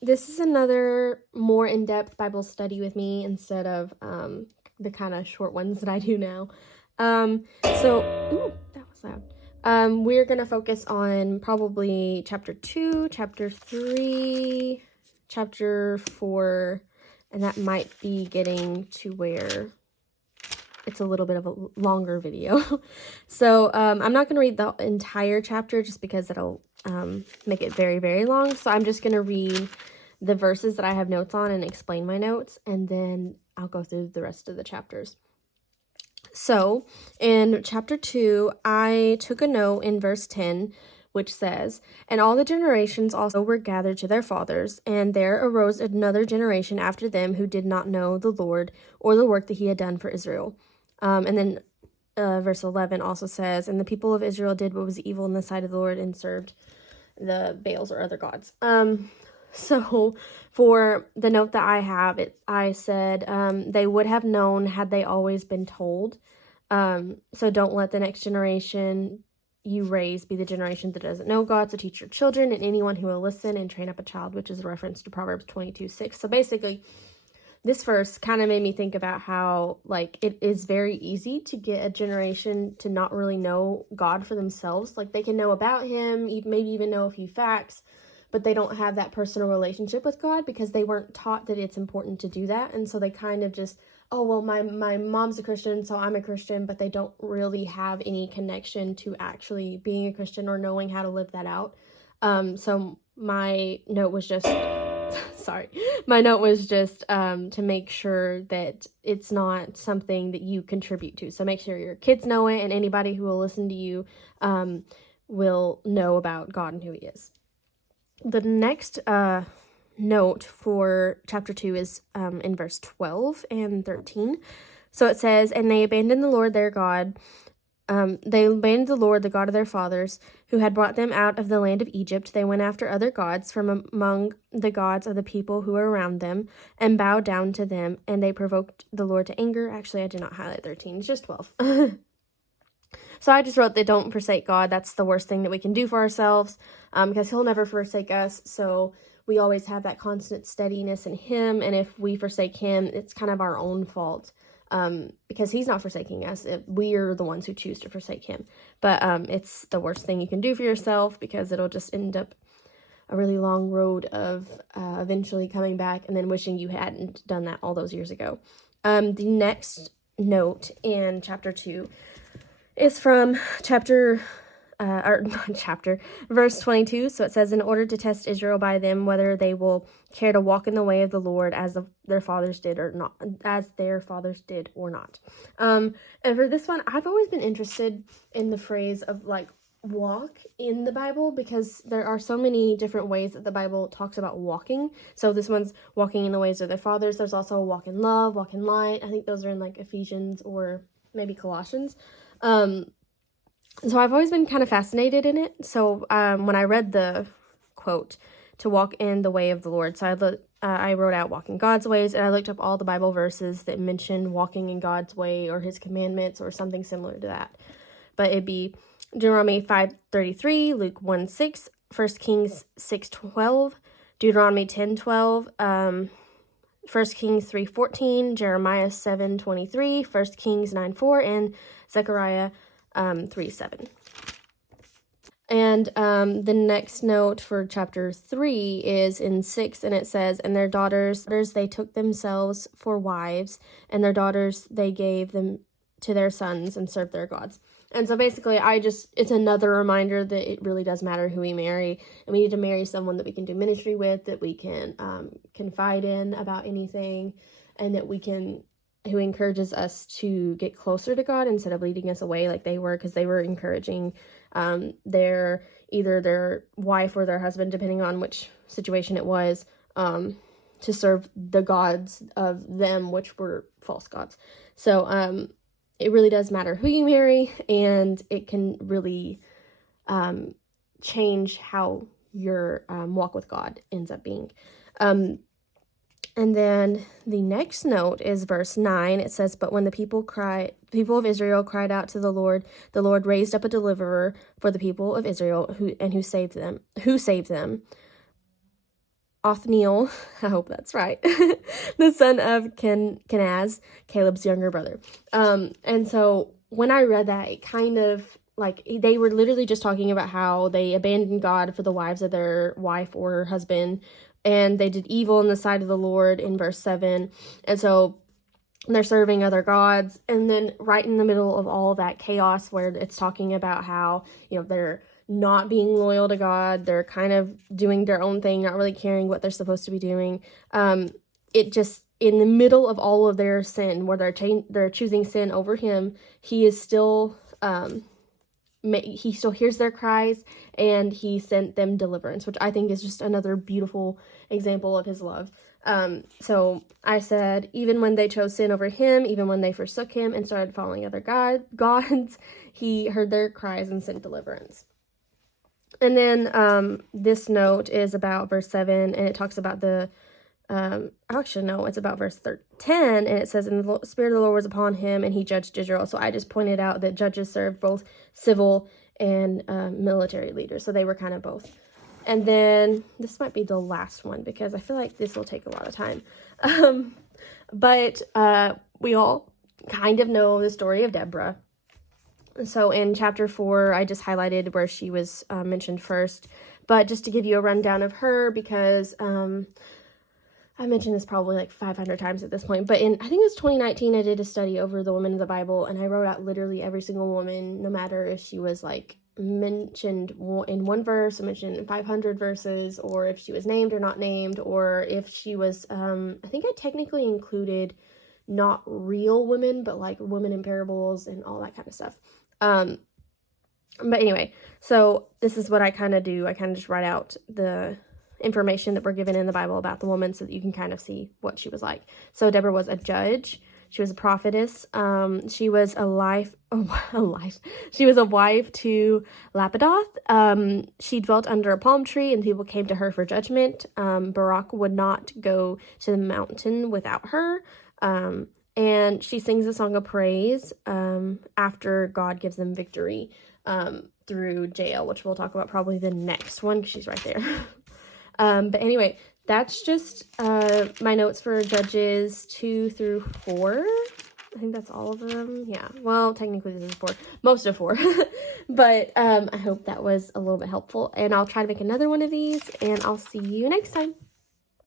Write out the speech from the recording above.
This is another more in-depth Bible study with me instead of the kind of short ones that I do now. Ooh, that was loud. We're gonna focus on probably chapter 2, chapter 3, chapter 4, and that might be getting to where it's a little bit of a longer video. So I'm not going to read the entire chapter just because it'll make it very, very long. So I'm just going to read the verses that I have notes on and explain my notes, and then I'll go through the rest of the chapters. So in chapter 2, I took a note in verse 10, which says, "And all the generations also were gathered to their fathers, and there arose another generation after them who did not know the Lord or the work that he had done for Israel." And then verse 11 also says, "And the people of Israel did what was evil in the sight of the Lord and served the Baals or other gods." So for the note that I have, I said, they would have known had they always been told. So don't let the next generation you raise be the generation that doesn't know God. So teach your children and anyone who will listen and train up a child, which is a reference to Proverbs 22:6. So basically, this verse kind of made me think about how, like, it is very easy to get a generation to not really know God for themselves. Like, they can know about him, maybe even know a few facts, but they don't have that personal relationship with God because they weren't taught that it's important to do that. And so they kind of just, oh, well, my mom's a Christian, so I'm a Christian, but they don't really have any connection to actually being a Christian or knowing how to live that out. So my note was just... Sorry. My note was just to make sure that it's not something that you contribute to. So make sure your kids know it, and anybody who will listen to you will know about God and who he is. The next note for chapter 2 is in verse 12 and 13. So it says, "And they abandoned the Lord their God. They abandoned the Lord, the God of their fathers, who had brought them out of the land of Egypt. They went after other gods from among the gods of the people who were around them and bowed down to them, and they provoked the Lord to anger." Actually, I did not highlight 13. It's just 12. So I just wrote that don't forsake God. That's the worst thing that we can do for ourselves because he'll never forsake us. So we always have that constant steadiness in him. And if we forsake him, it's kind of our own fault. Because he's not forsaking us. We're the ones who choose to forsake him. But it's the worst thing you can do for yourself because it'll just end up a really long road of eventually coming back and then wishing you hadn't done that all those years ago. The next note in chapter 2 is from verse 22. So it says, "In order to test Israel by them, whether they will care to walk in the way of the Lord as their fathers did or not, And for this one, I've always been interested in the phrase of like walk in the Bible because there are so many different ways that the Bible talks about walking. So this one's walking in the ways of their fathers. There's also a walk in love, walk in light. I think those are in like Ephesians or maybe Colossians. So I've always been kind of fascinated in it. So when I read the quote, to walk in the way of the Lord, so I wrote out walk in God's ways, and I looked up all the Bible verses that mention walking in God's way or his commandments or something similar to that. But it'd be Deuteronomy 5:33, Luke 1:6, 1 Kings 6:12, Deuteronomy 10:12, 1 Kings 3:14, Jeremiah 7:23, 1 Kings 9:4, and Zechariah 3:7. And the next note for chapter 3 is in 6, and it says, "And their daughters they took themselves for wives, and their daughters they gave them to their sons and served their gods." And so basically it's another reminder that it really does matter who we marry, and we need to marry someone that we can do ministry with, that we can confide in about anything, and that who encourages us to get closer to God instead of leading us away like they were, because they were encouraging either their wife or their husband, depending on which situation it was, to serve the gods of them, which were false gods. So it really does matter who you marry, and it can really change how your walk with God ends up being. And then the next note is verse 9. It says, "But when the people of Israel cried out to the Lord raised up a deliverer for the people of Israel who saved them. Othniel, I hope that's right, the son of Kenaz, Caleb's younger brother. And so when I read that, it kind of like they were literally just talking about how they abandoned God for the wives of their wife or husband, and they did evil in the sight of the Lord in verse 7. And so they're serving other gods. And then right in the middle of all of that chaos where it's talking about how, they're not being loyal to God, they're kind of doing their own thing, not really caring what they're supposed to be doing. It just, in the middle of all of their sin, where they're choosing sin over him, he is still, he still hears their cries, and he sent them deliverance, which I think is just another beautiful example of his love. So I said, even when they chose sin over him, even when they forsook him and started following other gods, he heard their cries and sent deliverance. And then this note is about verse 7, and it talks about it's about verse 10, and it says, and the Spirit of the Lord was upon him, and he judged Israel. So I just pointed out that judges served both civil and military leaders, so they were kind of both. And then this might be the last one, because I feel like this will take a lot of time. But we all kind of know the story of Deborah. So in chapter 4, I just highlighted where she was mentioned first. But just to give you a rundown of her, because I mentioned this probably like 500 times at this point, but I think it was 2019, I did a study over the women of the Bible, and I wrote out literally every single woman, no matter if she was like mentioned in one verse or mentioned in 500 verses, or if she was named or not named, or if she was, I think I technically included not real women, but like women in parables and all that kind of stuff. But anyway, so this is what I kind of do. I kind of just write out the information that we're given in the Bible about the woman so that you can kind of see what she was like. So Deborah was a judge. She was a prophetess. She was She was a wife to Lapidoth. She dwelt under a palm tree, and people came to her for judgment. Barak would not go to the mountain without her. And she sings a song of praise after God gives them victory through Jael, which we'll talk about probably the next one, because she's right there. But anyway, that's just my notes for Judges 2 through 4. I think that's all of them. Yeah, well, technically this is 4. Most of 4. But I hope that was a little bit helpful. And I'll try to make another one of these, and I'll see you next time.